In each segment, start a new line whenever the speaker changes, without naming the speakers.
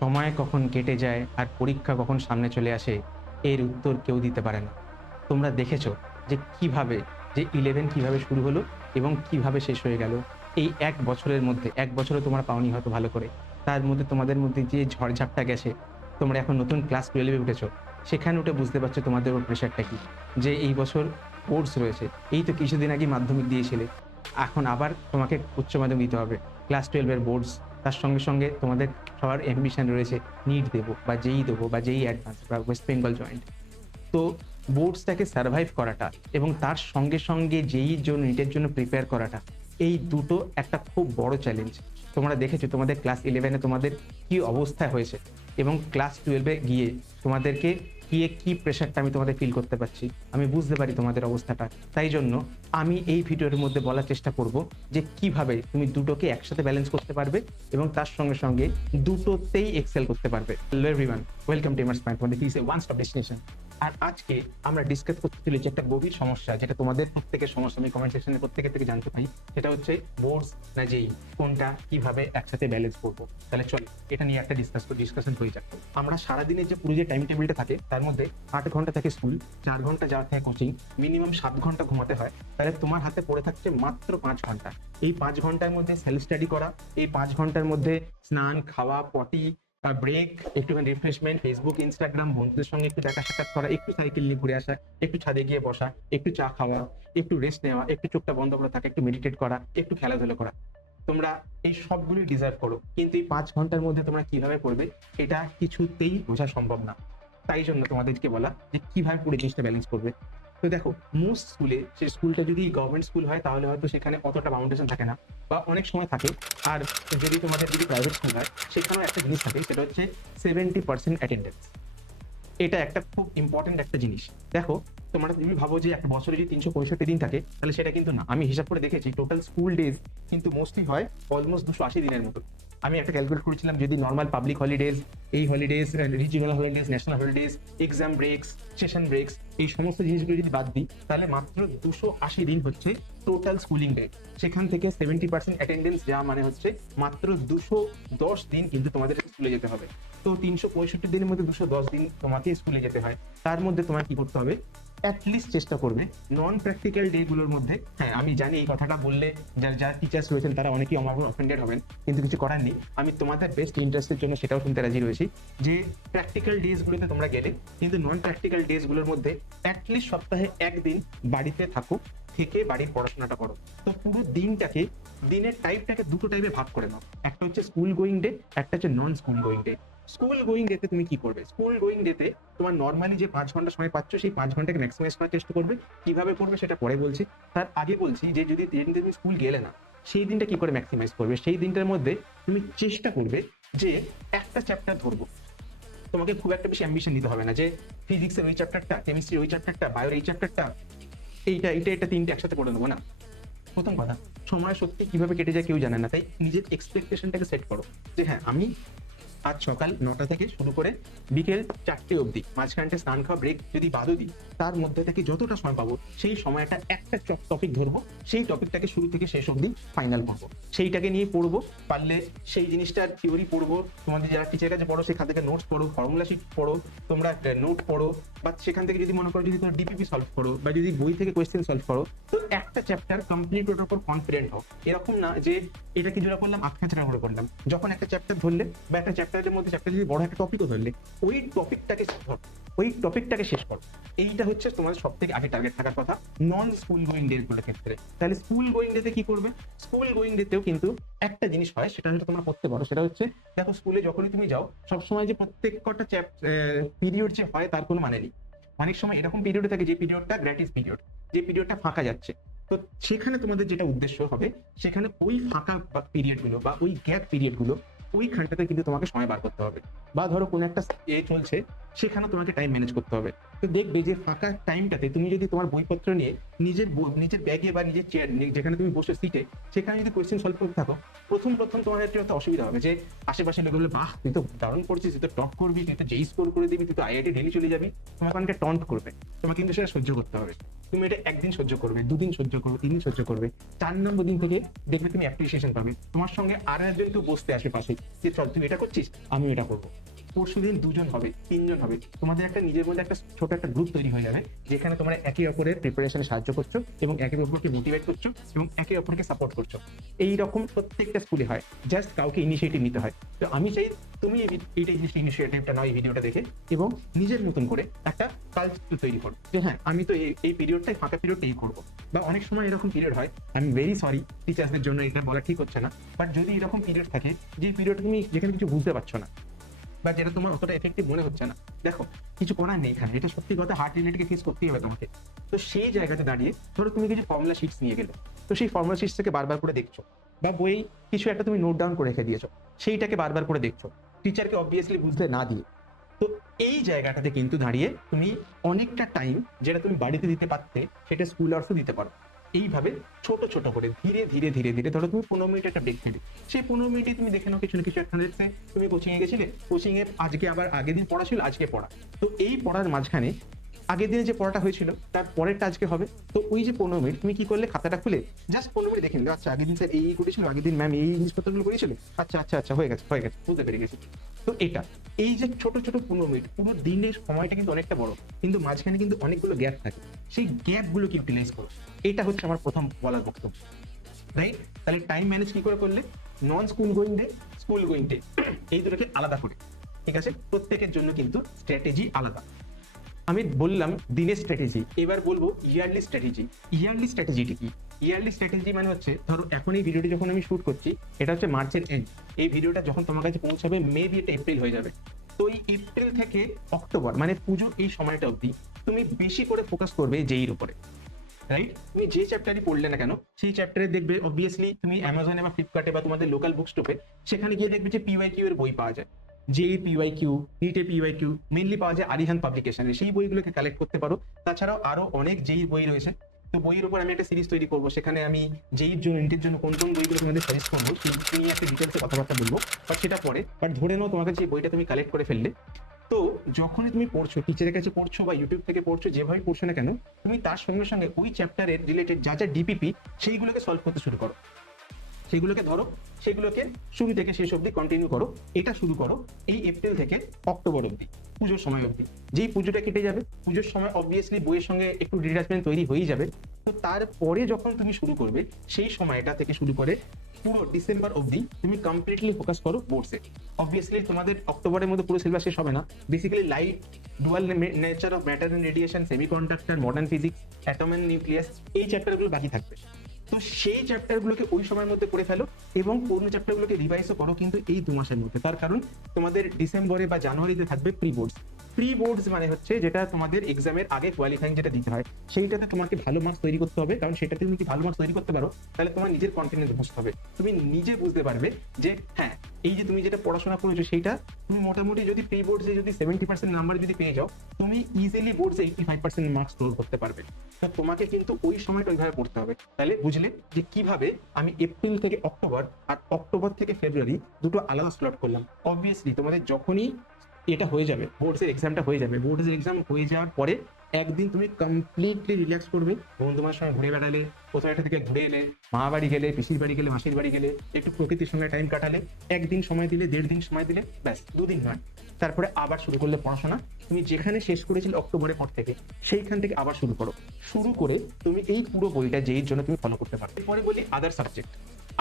সময় কখন কেটে যায় আর পরীক্ষা কখন সামনে চলে আসে, এর উত্তর কেউ দিতে পারে না। তোমরা দেখেছ যে কীভাবে, যে ইলেভেন কীভাবে শুরু হলো এবং কীভাবে শেষ হয়ে গেল? এই এক বছরের মধ্যে, এক বছরে তোমরা পাওনি হয়তো ভালো করে। তার মধ্যে তোমাদের মধ্যে যে ঝড়ঝাপটা গেছে, তোমরা এখন নতুন ক্লাস টুয়েলভে উঠেছো। সেখানে উঠে বুঝতে পারছ তোমাদের ওর প্রেশারটা কি? যে এই বছর কোর্স রয়েছে, এই তো কিছুদিন আগে মাধ্যমিক দিয়েছিলে। এখন আবার তোমাকে উচ্চ মাধ্যমিক দিতে হবে। ক্লাস টুয়েলভের বোর্ডস তার সঙ্গে সঙ্গে তোমাদের সবার অ্যাম্বিশন রয়েছে নিট দেবো বা যেই দেবো বা যেই অ্যাডভান্স বা ওয়েস্ট বেঙ্গল জয়েন্ট তো বোর্ডসটাকে সার্ভাইভ করাটা এবং তার সঙ্গে সঙ্গে যেই জন্য নিটের জন্য প্রিপেয়ার করাটা, এই দুটো একটা খুব বড় চ্যালেঞ্জ তোমরা দেখেছ তোমাদের ক্লাস ইলেভেনে তোমাদের কি অবস্থায় হয়েছে এবং ক্লাস টুয়েলভে গিয়ে তোমাদেরকে গিয়ে কি প্রেশারটা আমি তোমাদের ফিল করতে পারছি? আমি বুঝতে পারি তোমাদের অবস্থাটা। তাই জন্য আমি এই ভিডিওর মধ্যে বলার চেষ্টা করব যে কীভাবে তুমি দুটোকে একসাথে ব্যালেন্স করতে পারবে এবং তার সঙ্গে সঙ্গে দুটোতেই এক্সেল করতে পারবে। Hello everyone welcome to immerse ফিসে one stop destination আর আজকে আমরা ডিসকাস করতে চলেছি একটা গভীর সমস্যা, যেটা তোমাদের প্রত্যেকের সমস্যা। আমি কমেন্ট সেকশনে প্রত্যেকের থেকে জানতে পারি। সেটা হচ্ছে বোর্ডস না যেই, কোনটা কীভাবে একসাথে ব্যালেন্স করব। তাহলে চল, এটা নিয়ে একটা ডিসকাস ডিসকাশন হয়ে যাক। আমরা সারাদিনের যে পুরো যে টাইম টেবিলটা থাকে, তার মধ্যে আট ঘণ্টা থাকে স্কুল চার ঘণ্টা যাওয়ার থাকে কোচিং মিনিমাম সাত ঘণ্টা ঘুমাতে হয়। তাহলে তোমার হাতে পড়ে থাকছে মাত্র পাঁচ ঘণ্টা। এই পাঁচ ঘণ্টার মধ্যে সেলফ স্টাডি করা, এই পাঁচ ঘণ্টার মধ্যে স্নান, খাওয়া পটি ব্রেক একটুখানি রিফ্রেশমেন্ট ফেসবুক ইনস্টাগ্রাম বন্ধুদের সঙ্গে একটু দেখা সাক্ষাৎ করা, একটু সাইকেল নিয়ে ঘুরে আসা, একটু ছাদে গিয়ে বসা, একটু চা খাওয়া, একটু রেস্ট নেওয়া, একটু চোখটা বন্ধ করে থাকা একটু মেডিটেট করা, একটু খেলাধুলা করা। তোমরা এই সবগুলি ডিজার্ভ করো। কিন্তু এই পাঁচ ঘণ্টার মধ্যে তোমরা কীভাবে করবে, এটা কিছুতেই বোঝা সম্ভব না। তাই জন্য তোমাদেরকে বলা যে কীভাবে পুরো জিনিসটা ব্যালেন্স করবে। তো দেখো মোস্ট স্কুলে সে স্কুলটা যদি গভর্নমেন্ট স্কুল হয়, তাহলে হয়তো সেখানে অতটা বাউন্ডেশন থাকে না, বা অনেক সময় থাকে। আর যদি তোমাদের যদি প্রাইভেট স্কুল হয়, সেখানেও একটা জিনিস থাকে, সেটা হচ্ছে সেভেন্টি পার্সেন্ট অ্যাটেন্ডেন্স এটা একটা খুব ইম্পর্টেন্ট একটা জিনিস। দেখো, তোমরা তুমি ভাবো যে একটা বছরে যদি তিনশো পঁয়ষট্টি দিন থাকে, তাহলে সেটা কিন্তু না। আমি হিসাব করে দেখেছি টোটাল স্কুল ডেজ কিন্তু মোস্টলি হয় অলমোস্ট দুশো আশি দিনের মতো। আমি একটা ক্যালকুলেট করেছিলাম, যদি নর্মাল পাবলিক হলিডেজ এই holidays regional holidays national holidays exam breaks session breaks এই সমস্ত জিনিসগুলো যদি বাদ দিই, তাহলে মাত্র দুশো আশি দিন হচ্ছে টোটাল স্কুলিং ডে সেখান থেকে সেভেন্টি পার্সেন্ট অ্যাটেন্ডেন্স যা মানে হচ্ছে মাত্র দুশো দশ দিন কিন্তু তোমাদের স্কুলে যেতে হবে। তো তিনশো পঁয়ষট্টি দিনের মধ্যে দুশো দশ দিন তোমাকে স্কুলে যেতে হয়। তার মধ্যে তোমার কি করতে হবে? অ্যাটলিস্ট চেষ্টা করবে। নন প্র্যাকটিক্যাল ডে গুলোর মধ্যে হ্যাঁ আমি জানি এই কথাটা বললে যারা যারা টিচার্স রয়েছেন, তারা অনেকেই আমার অফেন্ডেড হবেন, কিন্তু কিছু করার নেই। আমি তোমাদের বেস্ট ইন্টারেস্টের জন্য সেটাও শুনতে রাজি রয়েছি যে প্র্যাকটিক্যাল ডেজ গুলোতে তোমরা গেলে, কিন্তু নন প্র্যাকটিক্যাল ডেজগুলোর মধ্যে অ্যাটলিস্ট সপ্তাহে একদিন বাড়িতে থাকো, থেকে বাড়ির পড়াশোনাটা করো। তো পুরো দিনটাকে, দিনের টাইপটাকে দুটো টাইপে ভাগ করে নাও। একটা হচ্ছে স্কুল গোয়িং ডে একটা হচ্ছে non school going day school going ডেতে তুমি কি করবে? স্কুল গোয়িং ডেতে তোমার নর্মালি যে পাঁচ ঘণ্টা সময় পাচ্ছ, সেই পাঁচ ঘন্টাকে ম্যাক্সিমাইজ করার চেষ্টা করবে। কীভাবে করবে সেটা পরে বলছি। তার আগে বলছি যে যদি দিন তুমি স্কুল গেলে না, সেই দিনটা কি করে ম্যাক্সিমাইজ করবে? সেই দিনটার মধ্যে তুমি চেষ্টা করবে যে একটা চ্যাপ্টার ধরবো। তোমাকে খুব একটা বেশি অ্যাম্বিশন নিতে হবে না যে ফিজিক্সের ওই চ্যাপ্টারটা কেমিস্ট্রির ওই চ্যাপ্টারটা বায়োর এই চ্যাপ্টারটা এইটা এটা এটা তিনটে একসাথে করে নেব না। প্রথম কথা, সময় সত্যি কীভাবে কেটে যায় কেউ জানে না। তাই নিজের এক্সপেকটেশনটাকে সেট করো যে হ্যাঁ আমি আজ সকাল নটা থেকে শুরু করে বিকেল চারটে অবধি। মাঝখানটা স্নান খাওয়া ব্রেক যদি বাদও দিই, তার মধ্যে থেকে যতটা সময় পাবো, সেই সময়টা একটা টপিক ধরবো, সেই টপিকটাকে শুরু থেকে শেষ অবধি ফাইনাল করব। সেইটাকে নিয়ে পড়ব, পারলে সেই জিনিসটার থিওরি পড়ব। তোমাদের যারা টিচার কাছে পড়ো, সেখান থেকে নোটস পড়ো ফর্মুলা শিট পড়ো, তোমরা নোট পড়ো। বা সেখান থেকে যদি মনে করো যদি তোমরা ডিপিপি সলভ করো, বা যদি বই থেকে কোয়েশ্চেন সলভ করো, তো একটা চ্যাপ্টার কমপ্লিট ওটার উপর কনফিডেন্ট হও। এরকম না যে, এটা কি জোড়া করলাম আটখাঁচড়া করে করলাম। যখন একটা চ্যাপ্টার ধরলে, বা একটা চ্যাপ্টারের মধ্যে চ্যাপ্টার যদি বড় একটা টপিকও ধরলে, ওই টপিকটাকে ওই টপিকটাকে শেষ করো। এইটা হচ্ছে তোমাদের সব থেকে আগে টার্গেট থাকার কথা নন স্কুল গোয়িং ডে গুলোর ক্ষেত্রে। তাহলে স্কুল গোয়িং ডেতে কি করবে? স্কুল গোয়িং ডেতেও কিন্তু একটা জিনিস হয়, সেটা হচ্ছে তোমরা করতে পারো, সেটা হচ্ছে দেখো স্কুলে যখনই তুমি যাও, সবসময় যে প্রত্যেক কটা পিরিয়ড যে হয়, তার কোনো মানে নেই। অনেক সময় এরকম পিরিয়ডে থাকে যে পিরিয়ডটা গ্র্যাটিস পিরিয়ড যে পিরিয়ডটা ফাঁকা যাচ্ছে। তো সেখানে তোমাদের যেটা উদ্দেশ্য হবে, সেখানে ওই ফাঁকা পিরিয়ডগুলো বা ওই গ্যাপ পিরিয়ডগুলো ওইখানটাতে কিন্তু তোমাকে সময় বার করতে হবে। বা ধরো কোনো একটা এ চলছে সেখানে তোমাকে টাইম ম্যানেজ করতে হবে। তো দেখবে যে ফাঁকা টাইমটাতে তুমি যদি তোমার বইপত্র নিয়ে নিজের নিজের ব্যাগে বা নিজের চেয়ার যেখানে তুমি বসে সিটে সেখানে যদি কোয়েশ্চেন সলভ করতে থাকো, প্রথম প্রথম তোমার একটু একটা অসুবিধা হবে যে আশেপাশে লোক বলবে, বাহ, তুই তো দারুণ করছিস, তুই তো টপ করবি, তুই তো যেই স্কোর করে দিবি, তুই তো আইআইটি ডেলি চলে যাবি। তোমাকে অনেকটা টন্ট করবে। তোমাকে কিন্তু সেটা সহ্য করতে হবে। তুমি এটা একদিন সহ্য করবে, দুদিন সহ্য করবে তিন দিন সহ্য করবে, চার নম্বর দিন থেকে দেখবে তুমি অ্যাপ্রিসিয়েশন পাবে। তোমার সঙ্গে আর একজন তো বসতে আসবে পাশে, যে, চল, তুই এটা করছিস আমি এটা করব। পরশু দিন দুজন হবে, তিনজন হবে। তোমাদের একটা নিজের মধ্যে একটা ছোট একটা গ্রুপ তৈরি হয়ে যাবে, যেখানে তোমরা একে অপরের প্রিপারেশনে সাহায্য করছ এবং একে অপরকে মোটিভেট করছ এবং একে অপরকে সাপোর্ট করছ। এই রকম প্রত্যেকটা স্কুলে হয় জাস্ট কাউকে ইনিশিয়েটিভ নিতে হয়। তো আমি চাই তুমি এইটা ইনিশিয়েটিভটা নাও, এই ভিডিওটা দেখে এবং নিজের মতন করে একটা কালচার তৈরি করো। যে হ্যাঁ আমি তো এই এই পিরিয়ডটাই ফাঁকা পিরিয়ডটা এই করব। বা অনেক সময় এরকম পিরিয়ড হয় আমি ভেরি সরি টিচার্সদের জন্য এটা বলা ঠিক হচ্ছে না বাট যদি এরকম পিরিয়ড থাকে, যে পিরিয়ড তুমি যেখানে কিছু বুঝতে পারছ না বা যেটা তোমার অতটা এফেক্টিভ মনে হচ্ছে না। দেখো, কিছু করার নেই এখানে। এটা সত্যি কথা হার্ট রিলেটেড ফেস করতেই হবে তোমাকে। তো সেই জায়গাতে দাঁড়িয়ে ধরো তুমি কিছু ফর্মুলা শিটস নিয়ে গেলে। তো সেই ফর্মুলা শিটস থেকে বারবার করে দেখছ। বা বই, কিছু একটা তুমি নোট ডাউন করে রেখে দিয়েছ। সেইটাকে বারবার করে দেখছ। টিচারকে অবভিয়াসলি বুঝতে না দিয়ে। তো এই জায়গাটাতে কিন্তু দাঁড়িয়ে তুমি অনেকটা টাইম যেটা তুমি বাড়িতে দিতে পারতে, সেটা স্কুল আর্টসও দিতে পারো। এইভাবে ছোট ছোট করে ধীরে ধীরে ধীরে ধীরে ধরো তুমি পনেরো মিনিট একটা ব্রেক দিলে সেই পনেরো মিনিটে তুমি দেখে নাও কিছু না কিছু একটা দেখতে তুমি কোচিংয়ে গেছিলে। কোচিংয়ে আজকে আবার আগের দিন পড়া ছিল, আজকে পড়া। তো এই পড়ার মাঝখানে আগের দিনে যে পড়াটা হয়েছিল, তার পরেরটা আজকে হবে। তো ওই যে পনেরো মিনিট, তুমি কি করলে খাতাটা খুলে? জাস্ট পনেরো মিনিট দেখে নিলে আচ্ছা আগের দিন স্যার এই করেছিল, আগের দিন ম্যাম এই জিনিসপত্রগুলো করেছিল? আচ্ছা আচ্ছা আচ্ছা হয়ে গেছে হয়ে গেছে, বুঝতে পেরে গেছি। তো এটা, এই যে ছোট ছোট পনেরো মিনিট, পুরো দিনের সময়টা কিন্তু অনেকটা বড়, কিন্তু মাঝখানে কিন্তু অনেকগুলো গ্যাপ থাকে। সেই গ্যাপগুলোকে ইউটিলাইজ করো। এটা হচ্ছে আমার প্রথম বলার বক্তব্য। রাইট তাহলে টাইম ম্যানেজ কি করে করলে? Non school going day school going day এই দুটোকে আলাদা করে। ঠিক আছে? প্রত্যেকের জন্য কিন্তু স্ট্র্যাটেজি আলাদা। আমি বললাম দিনের স্ট্র্যাটেজি এবার বলব ইয়ারলি স্ট্র্যাটেজি ইয়ারলি স্ট্র্যাটেজিটি কি? ইয়ারলি স্ট্র্যাটেজি মানে হচ্ছে ধরো এখন এই ভিডিওটি যখন আমি শুট করছি এটা হচ্ছে মার্চের এন্ড এই ভিডিওটা যখন তোমার কাছে পৌঁছাবে মেবি এটা এপ্রিল হয়ে যাবে। তো এই এপ্রিল থেকে অক্টোবর মানে পুজোর এই সময়টা অবধি তুমি বেশি করে ফোকাস করবে যেইর উপরে। রাইট তুমি যে চ্যাপ্টারই পড়লে না কেন সেই চ্যাপ্টারে দেখবে অবভিয়াসলি তুমি অ্যামাজনে বা ফ্লিপকার্টে বা তোমাদের লোকাল বুক স্টপে সেখানে গিয়ে দেখবে যে পিওয়াই কিউ এর বই পাওয়া যায়। যে পিওয়াই কিউ নিটে পিওয়াই কিউ মেনলি পাওয়া যায় আরিহান পাবলিকেশনে সেই বইগুলোকে কালেক্ট করতে পারো। তাছাড়াও আরও অনেক যেই বই রয়েছে। তো বইয়ের উপর আমি একটা সিরিজ তৈরি করব। সেখানে আমি যেই জন্য নিটের জন্য কোন কোন বইগুলো তোমাদের সাজেস্ট করব, সেই নিয়ে একটা ডিটেলসে কথাবার্তা বলব। বাট সেটা পরে। বাট ধরে নাও তোমাকে যে বইটা তুমি কালেক্ট করে ফেললে। তো যখনই তুমি পড়ছো টিচারের কাছে পড়ছো বা ইউটিউব থেকে পড়ছো যেভাবে পড়ছো না কেন, তুমি তার সঙ্গে সঙ্গে ওই চ্যাপ্টারের রিলেটেড যা যা ডিপিপি সেইগুলোকে সলভ করতে শুরু করো। সেগুলোকে ধরো, সেগুলোকে শুরু থেকে শেষ অবধি কন্টিনিউ করো। এটা শুরু করো এই এপ্রিল থেকে অক্টোবর অবধি, পুজোর সময় অবধি। যেই পুজোটা কেটে যাবে, পুজোর সময় অবভিয়াসলি বইয়ের সঙ্গে একটু ডিটাচমেন্ট তৈরি হয়েই যাবে। তো তারপরে যখন তুমি শুরু করবে, সেই সময়টা থেকে শুরু করে পুরো ডিসেম্বর অবধি তুমি কমপ্লিটলি ফোকাস করো বোর্ডসে অবভিয়াসলি তোমাদের অক্টোবরের মধ্যে পুরো সিলেবাস শেষ হবে না। Basically light dual nature of matter and radiation semiconductor modern physics atom and nucleus এই চ্যাপ্টারগুলো বাকি থাকবে। তো সেই চ্যাপ্টারগুলোকে ওই সময়ের মধ্যে করে ফেলো এবং পুরনো চ্যাপ্টারগুলোকে রিভাইজও করো কিন্তু এই দু মাসের মধ্যে। তার কারণ তোমাদের ডিসেম্বরে বা জানুয়ারিতে থাকবে প্রি বোর্ডস প্রি বোর্ডস মানে হচ্ছে যেটা তোমাদের এক্সামের আগে কোয়ালিফাইং যেটা দিতে হয়, সেইটাতে তোমাকে ভালো মার্কস তৈরি করতে হবে। কারণ সেটাতে তুমি ভালো মার্কস তৈরি করতে পারো, তাহলে তোমার নিজের কনফিডেন্স বুঝতে হবে। তুমি নিজে বুঝতে পারবে যে হ্যাঁ এই যে তুমি যেটা পড়াশোনা করেছ, সেইটা তুমি মোটামুটি যদি প্রি বোর্ডসে যদি সেভেন্টি পার্সেন্ট নাম্বার যদি পেয়ে যাও, তুমি easily বোর্ডসে eighty five percent marks score করতে পারবে। তো তোমাকে কিন্তু ওই সময়টা ওইভাবে পড়তে হবে। তাহলে বুঝলে যে কীভাবে আমি এপ্রিল থেকে অক্টোবর আর অক্টোবর থেকে ফেব্রুয়ারি দুটো আলাদা স্লট করলাম। অবভিয়াসলি তোমাদের যখনই এটা হয়ে যাবে। বোর্ডসের এক্সামটা হয়ে যাবে। বোর্ডসের এক্সাম হয়ে যাওয়ার পরে একদিন তুমি কমপ্লিটলি রিল্যাক্স করবে। বন্ধুমার সঙ্গে ঘুরে বেড়ালে, কোথাও একটা থেকে ঘুরে এলে, মা বাড়ি গেলে, পিসির বাড়ি গেলে, মাসির বাড়ি গেলে, একটু প্রকৃতির সঙ্গে টাইম কাটালে, একদিন সময় দিলে, দেড় দিন সময় দিলে, ব্যাস, দুদিন নয়। তারপরে আবার শুরু করলে পড়াশোনা। তুমি যেখানে শেষ করেছিলে অক্টোবরের পর থেকে, সেইখান থেকে আবার শুরু করো। শুরু করে তুমি এই পুরো বইটা যেই জন্য তুমি ফলো করতে পারো। এরপরে বলি আদার সাবজেক্ট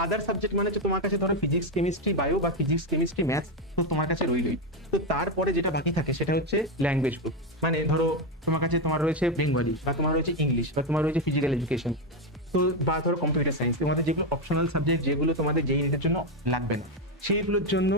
আদার সাবজেক্ট মানে হচ্ছে তোমার কাছে ধরো ফিজিক্স কেমিস্ট্রি বায়ো বা ফিজিক্স কেমিস্ট্রি ম্যাথস তো তোমার কাছে রইলই। তো তারপরে যেটা বাকি থাকে সেটা হচ্ছে ল্যাঙ্গুয়েজ গ্রুপ মানে ধরো তোমার কাছে তোমার রয়েছে বেঙ্গলি বা তোমার রয়েছে ইংলিশ বা তোমার রয়েছে ফিজিক্যাল এডুকেশন তো বা ধরো কম্পিউটার সায়েন্স তোমাদের যেগুলো অপশনাল সাবজেক্ট যেগুলো তোমাদের যেই নিটের জন্য লাগবে না। সেইগুলোর জন্য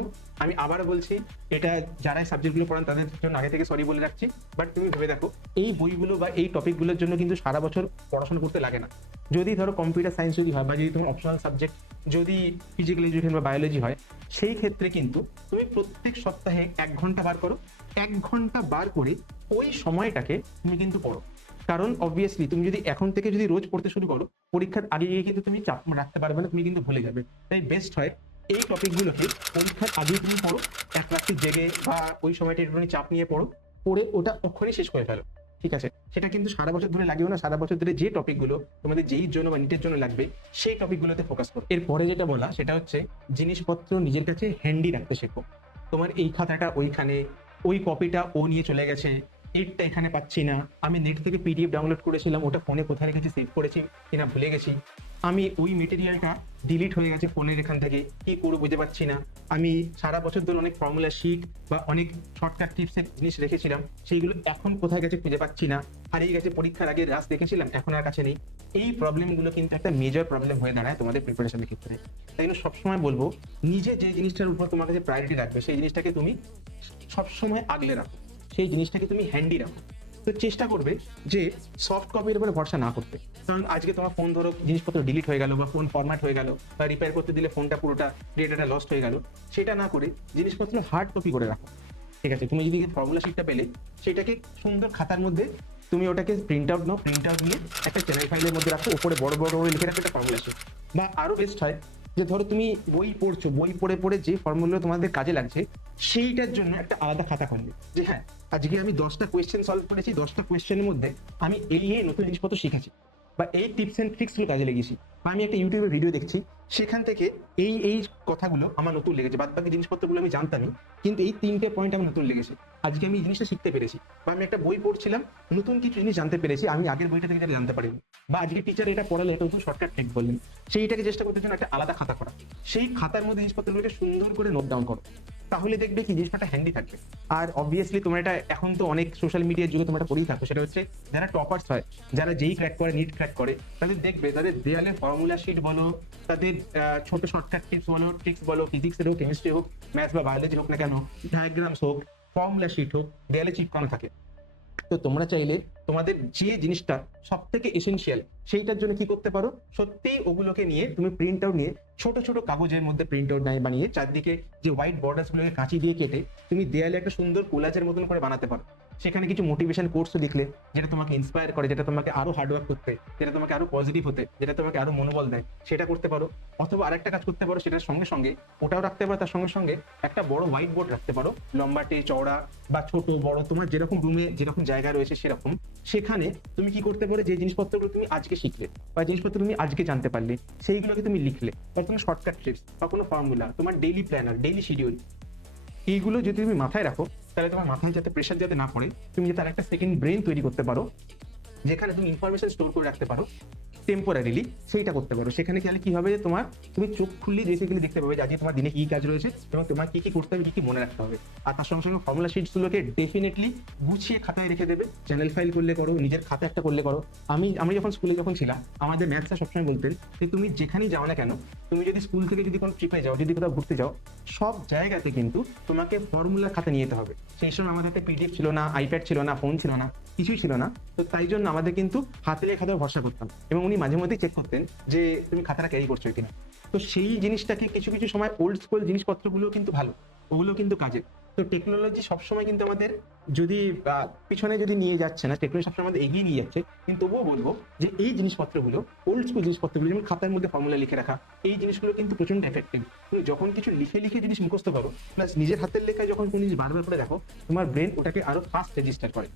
আমি আবার বলছি, এটা যারাই সাবজেক্টগুলো পড়ান তাদের জন্য আগে থেকে সরি বলে রাখছি বাট তুমি ভেবে দেখো, এই বইগুলো বা এই টপিকগুলোর জন্য কিন্তু সারা বছর পড়াশোনা করতে লাগে না। যদি ধরো কম্পিউটার সায়েন্স যদি হয় বা যদি তোমার অপশনাল সাবজেক্ট যদি ফিজিক্যাল এডুকেশন বা বায়োলজি হয়, সেই ক্ষেত্রে কিন্তু তুমি প্রত্যেক সপ্তাহে এক ঘণ্টা বার করো। এক ঘণ্টা বার করে ওই সময়টাকে তুমি কিন্তু পড়ো। কারণ অবভিয়াসলি তুমি যদি এখন থেকে যদি রোজ পড়তে শুরু করো, পরীক্ষার আগে গিয়ে কিন্তু তুমি চাপ রাখতে পারবে না, তুমি কিন্তু ভুলে যাবে। তাই বেস্ট হয় এই টপিকগুলোকে পরীক্ষার আগে তুমি পড়ো, এক রাত্রি জেগে বা ওই সময়টা একটুখানি চাপ নিয়ে পড়ো, পড়ে ওটা অক্ষরে শেষ করে ফেলো। ঠিক আছে? সেটা কিন্তু সারা বছর ধরে লাগেও না, সারা বছর ধরে যে টপিকগুলো তোমাদের যেই জন্য বা নিটের জন্য লাগবে, সেই টপিকগুলোতে ফোকাস করো। এরপরে যেটা বলা, সেটা হচ্ছে জিনিসপত্র নিজের কাছে হ্যান্ডি রাখতে শেখো। তোমার এই খাতাটা ওইখানে, ওই কপিটা ও নিয়ে চলে গেছে এটটা এখানে পাচ্ছি না, আমি নেট থেকে পিডিএফ ডাউনলোড করেছিলাম, ওটা ফোনে কোথায় রেখেছি সেভ করেছি, কিনা ভুলে গেছি আমি ওই মেটেরিয়ালটা ডিলিট হয়ে গেছে ফোনের এখান থেকে। কি করব বুঝতে পারছি না। আমি সারা বছর ধরে অনেক ফর্মুলা শিট বা অনেক শর্টকাট টিপসের জিনিস রেখেছিলাম। সেইগুলো এখন কোথায় গেছে খুঁজে পাচ্ছি না। হারিয়ে গেছে পরীক্ষার আগে রাস দেখেছিলাম, এখন আর কাছে নেই। এই প্রবলেমগুলো কিন্তু একটা মেজর প্রবলেম হয়ে দাঁড়ায় তোমাদের প্রিপারেশনের ক্ষেত্রে। তাই জন্য সবসময় বলব, নিজে যে জিনিসটার উপর তোমার কাছে প্রায়োরিটি রাখবে, সেই জিনিসটাকে তুমি সবসময় আগলে রাখো। সেই জিনিসটাকে তুমি হ্যান্ডি রাখো। তো চেষ্টা করবে যে সফট কপির উপরে ভরসা না করতে। কারণ আজকে তোমার ফোন ধরো জিনিসপত্র ডিলিট হয়ে গেল বা ফোন ফরম্যাট হয়ে গেল বা রিপেয়ার করতে দিলে ফোনটা পুরোটা ডেটাটা লস্ট হয়ে গেল, সেটা না করে জিনিসপত্র হার্ড কপি করে রাখো। ঠিক আছে, তুমি যদি ফর্মুলা শিটটা পেলে, সেটাকে সুন্দর খাতার মধ্যে তুমি ওটাকে প্রিন্ট আউট নাও প্রিন্ট আউট নিয়ে একটা চ্যানেল ফাইলের মধ্যে রাখো, উপরে বড় বড় করে লিখে রাখো একটা ফর্মুলা শিট বা আরও বেস্ট হয়, যে ধরো তুমি বই পড়ছো, বই পড়ে পড়ে যে ফর্মুলা তোমাদের কাজে লাগছে, সেইটার জন্য একটা আলাদা খাতা খুলবে। যে হ্যাঁ আজকে আমি দশটা কোয়েশ্চেন সলভ করেছি, দশটা কোয়েশ্চেনের মধ্যে আমি এই নতুন জিনিসপত্র শিখেছি। বা এই টিপস এন্ড ট্রিক্সগুলো কাজে লেগেছি আমি একটা ইউটিউবে ভিডিও দেখছি, সেখান থেকে এই এই কথাগুলো আমার নতুন লেগেছে। বাদ বাকি জিনিসপত্রগুলো আমি জানতামই, কিন্তু এই তিনটে পয়েন্ট আমার নতুন লেগেছে। আজকে আমি এই জিনিসটা শিখতে পেরেছি বা আমি একটা বই পড়ছিলাম, নতুন কিছু জিনিস জানতে পেরেছি, আমি আগের বইটা থেকে জানতে পারিনি। বা আজকে টিচার এটা পড়ালে এটা নতুন শর্টকাট টেক বললেন। সেইটাকে চেষ্টা করতে জন্য একটা আলাদা খাতা করা। সেই খাতার মধ্যে জিনিসপত্রগুলোকে সুন্দর করে নোট ডাউন করো। তাহলে দেখবে কি, জিনিসটা হ্যান্ডি থাকবে। আর অবভিয়াসলি তোমার এটা এখন তো অনেক সোশ্যাল মিডিয়ার যুগে তোমরা এটা করেই থাকো। সেটা হচ্ছে যারা টপার্স হয়, যারা যেই ক্র্যাক করে নিট ক্র্যাক করে, তাদের দেখবে, তাদের দেয়ালে ফর্মুলা শিট বলো, তাদের ছোট শর্টকাট টিপস বলো ট্রিক্স বলো ফিজিক্সের হোক কেমিস্ট্রি হোক ম্যাথ বা বায়োলজি হোক না কেন ডায়াগ্রামস হোক ফর্মুলা শিট হোক, দেয়ালে চিপকানো থাকে। তো তোমরা চাইলে তোমাদের যে জিনিসটা সব থেকে এসেন্সিয়াল সেইটার জন্য কি করতে পারো? সত্যি ওগুলোকে নিয়ে, তুমি প্রিন্ট আউট নিয়ে, ছোট ছোট কাগজের মধ্যে প্রিন্ট আউট নাই বানিয়ে, চারদিকে যে হোয়াইট বর্ডার্সগুলোকে কাঁচি দিয়ে কেটে, তুমি দেয়ালে একটা সুন্দর কোলাজের মতন করে বানাতে পারো। সেখানে কিছু মোটিভেশন কোর্সও লিখলে, যেটা তোমাকে ইন্সপায়ার করে, যেটা তোমাকে আরও হার্ডওয়ার্ক করতে, যেটা তোমাকে আরও পজিটিভ হতে, যেটা তোমাকে আরও মনোবল দেয়, সেটা করতে পারো। অথবা আরেকটা কাজ করতে পারো, সেটার সঙ্গে সঙ্গে ওটাও রাখতে পারো, তার সঙ্গে সঙ্গে একটা বড় হোয়াইট বোর্ড রাখতে পারো। লম্বাটে চওড়া বা ছোট, বড়, তোমার যেরকম রুমে যেরকম জায়গা রয়েছে সেরকম, সেখানে তুমি কি করতে পারো, যে জিনিসপত্রগুলো তুমি আজকে শিখলে বা জিনিসপত্র তুমি আজকে জানতে পারলে, সেইগুলোকে তুমি লিখলে। বা তোমার শর্টকাট ট্রিপস বা কোনো ফর্মুলা তোমার ডেইলি প্ল্যানার ডেইলি শিডিউল এইগুলো যদি তুমি মাথায় রাখো, তাহলে তোমার মাথায় যাতে প্রেশার যাতে না পড়ে, তুমি যাতে একটা সেকেন্ড ব্রেন তৈরি করতে পারো, যেখানে তুমি ইনফরমেশন স্টোর করে রাখতে পারো। টেম্পোরারিলি সেইটা করতে পারো। সেখানে খেয়ালে কি হবে যে তোমার তুমি চোখ খুললে বেসিক্যালি দেখতে পাবে যে আজকে তোমার দিনে কি কাজ রয়েছে এবং তোমার কি কি করতে হবে, কি কি মনে রাখতে হবে। আর তার সঙ্গে সঙ্গে ফর্মুলা শিটসগুলোকে ডেফিনেটলি গুছিয়ে খাতায় রেখে দেবে। চ্যানেল ফাইল করলে করো, নিজের খাতা একটা করলে করো। আমি আমি যখন স্কুলে যখন ছিলাম, আমাদের ম্যাথসটা সবসময় বলতেন যে তুমি যেখানেই যাও না কেন, তুমি যদি স্কুল থেকে যদি কোনো ট্রিপে যাও, যদি কোথাও ঘুরতে যাও, সব জায়গাতে কিন্তু তোমাকে ফর্মুলা খাতা নিয়ে যেতে হবে। সেই সময় আমাদের হাতে পিডিএফ ছিল না আইপ্যাড ছিল না ফোন ছিল না, কিছুই ছিল না। তো তাই জন্য আমাদের কিন্তু হাতে লেখা খাতায় ভরসা করতাম। এবং উনি মাঝে মধ্যেই চেক করতেন যে তুমি খাতাটা ক্যারি করছ কিনা। তো সেই জিনিসটাকে কিছু কিছু সময় ওল্ড স্কুল জিনিসপত্রগুলো কিন্তু ভালো ওগুলো কিন্তু কাজে। তো টেকনোলজি সবসময় কিন্তু আমাদের যদি পিছনে যদি নিয়ে যাচ্ছে না টেকনোলজি সবসময় আমাদের এগিয়ে নিয়ে যাচ্ছে, কিন্তু তবুও বলব যে এই জিনিসপত্রগুলো ওল্ড স্কুল জিনিসপত্রগুলো, যেমন খাতার মধ্যে ফর্মুলা লিখে রাখা, এই জিনিসগুলো কিন্তু প্রচণ্ড এফেক্টিভ তুমি যখন কিছু লিখে লিখে জিনিস মুখস্থ করো প্লাস নিজের হাতের লেখায় যখন কোনো জিনিস বারবার করে দেখো, তোমার ব্রেন ওটাকে আরও ফাস্ট রেজিস্টার করে।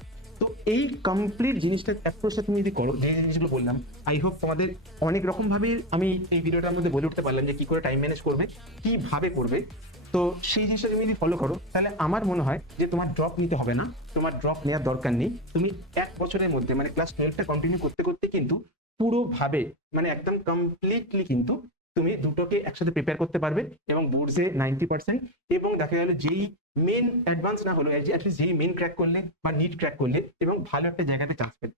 এই কমপ্লিট জিনিসটা অ্যাপ্রোচটা তুমি যদি করো, যে জিনিসগুলো বললাম আই হোপ তোমাদের অনেক রকম ভাবে আমি এই ভিডিওটার মধ্যে বলে উঠতে পারলাম যে কি করে টাইম ম্যানেজ করবে, কীভাবে করবে। তো সেই জিনিসটা তুমি যদি ফলো করো, তাহলে আমার মনে হয় যে তোমার ড্রপ নিতে হবে না, তোমার ড্রপ নেওয়ার দরকার নেই। তুমি এক বছরের মধ্যে মানে ক্লাস টুয়েলভটা কন্টিনিউ করতে করতে কিন্তু পুরোভাবে মানে একদম কমপ্লিটলি কিন্তু তুমি দুটোকে একসাথে প্রিপেয়ার করতে পারবে এবং বোর্ডসে নাইনটি পার্সেন্ট এবং দেখা গেল যেই মেন অ্যাডভান্স না হলো যেই মেন ক্র্যাক করলে বা নিট ক্র্যাক করলে এবং ভালো একটা জায়গাতে চান্স পেলে।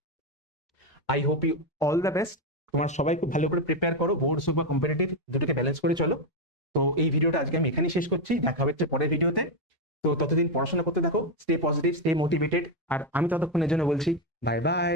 I hope you all the best তোমার সবাই খুব ভালো করে প্রিপেয়ার করো বোর্ডস বা কম্পিটিটিভ দুটোকে ব্যালেন্স করে চলো। তো এই ভিডিওটা আজকে আমি এখানেই শেষ করছি, দেখা হচ্ছে পরের ভিডিওতে। তো ততদিন পড়াশোনা করতে দেখো স্টে পজিটিভ স্টে মোটিভেটেড আর আমি ততক্ষণের জন্য বলছি বাই বাই